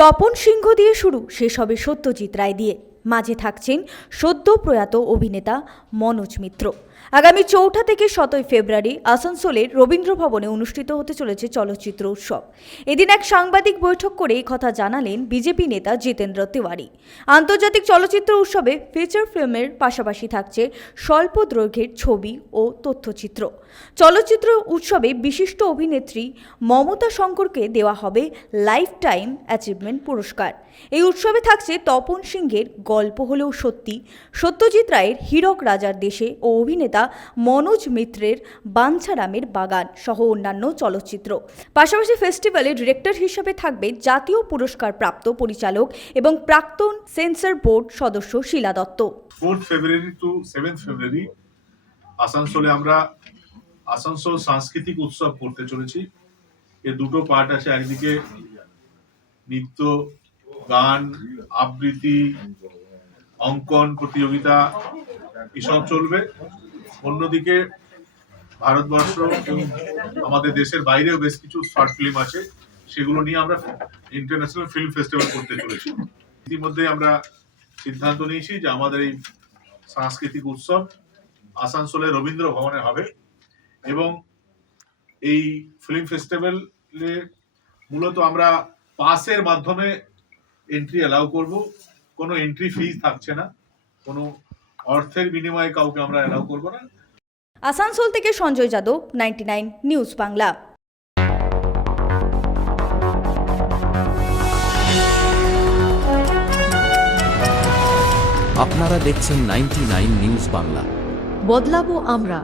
তপন সিংহ দিয়ে শুরু, শেষ হবে সত্যজিৎ রায় দিয়ে। মাঝে থাকছেন সদ্য প্রয়াত অভিনেতা মনোজ মিত্র। আগামী 4 থেকে 7 ফেব্রুয়ারি আসানসোলের রবীন্দ্র ভবনে অনুষ্ঠিত হতে চলেছে চলচ্চিত্র উৎসব। এদিন এক সাংবাদিক বৈঠক করে এই কথা জানালেন বিজেপি নেতা জিতেন্দ্র তিওয়ারি। আন্তর্জাতিক চলচ্চিত্র উৎসবে ফিচার ফিল্মের পাশাপাশি থাকছে স্বল্প দৈর্ঘ্যের ছবি ও তথ্যচিত্র। চলচ্চিত্র উৎসবে বিশিষ্ট অভিনেত্রী মমতা শঙ্করকে দেওয়া হবে লাইফ টাইম অ্যাচিভমেন্ট পুরস্কার। এই উৎসবে থাকছে তপন সিংহের গল্প হলেও সত্যি, সত্যজিৎ রায়ের হীরক রাজার দেশে ও অভিনেতা মনোজ মিত্রের বাঞ্ছারামের বাগান সহ অন্যান্য চলচ্চিত্র। পাশাপাশি ফেস্টিভ্যালে ডিরেক্টর হিসেবে থাকবে জাতীয় পুরস্কার প্রাপ্ত পরিচালক এবং প্রাক্তন সেন্সর বোর্ড সদস্য শিলা Dutta. 4th February to 7th February আসানসোলে আমরা আসানসোল সাংস্কৃতিক উৎসব করতে চলেছি। এর দুটো পার্ট আছে, একদিকে নৃত্য, গান, আবৃত্তি, অঙ্কন প্রতিযোগিতা এসব চলবে। অন্যদিকে ভারতবর্ষ এবং আমাদের দেশের বাইরেও বেশ কিছু শর্ট ফিল্ম আছে, সেগুলো নিয়ে আমরা ইন্টারন্যাশনাল ফিল্ম ফেস্টিভ্যাল করতে চলেছি। ইতিমধ্যে আমরা সিদ্ধান্ত নিয়েছি যে আমাদের এই সাংস্কৃতিক উৎসব আসানসোলের রবীন্দ্র ভবনে হবে এবং এই ফিল্ম ফেস্টিভ্যালে মূলত আমরা পাসের মাধ্যমে এন্ট্রি অ্যালাউ করব। কোনো এন্ট্রি ফিজ থাকছে না, কোনো অর্থের বিনিময়ে কাউকে আমরা অ্যালাউ করব না। আসানসোল থেকে সঞ্জয় যাদব, 99 নিউজ বাংলা। আপনারা দেখছেন 99 নিউজ বাংলা। বদলাবো আমরা।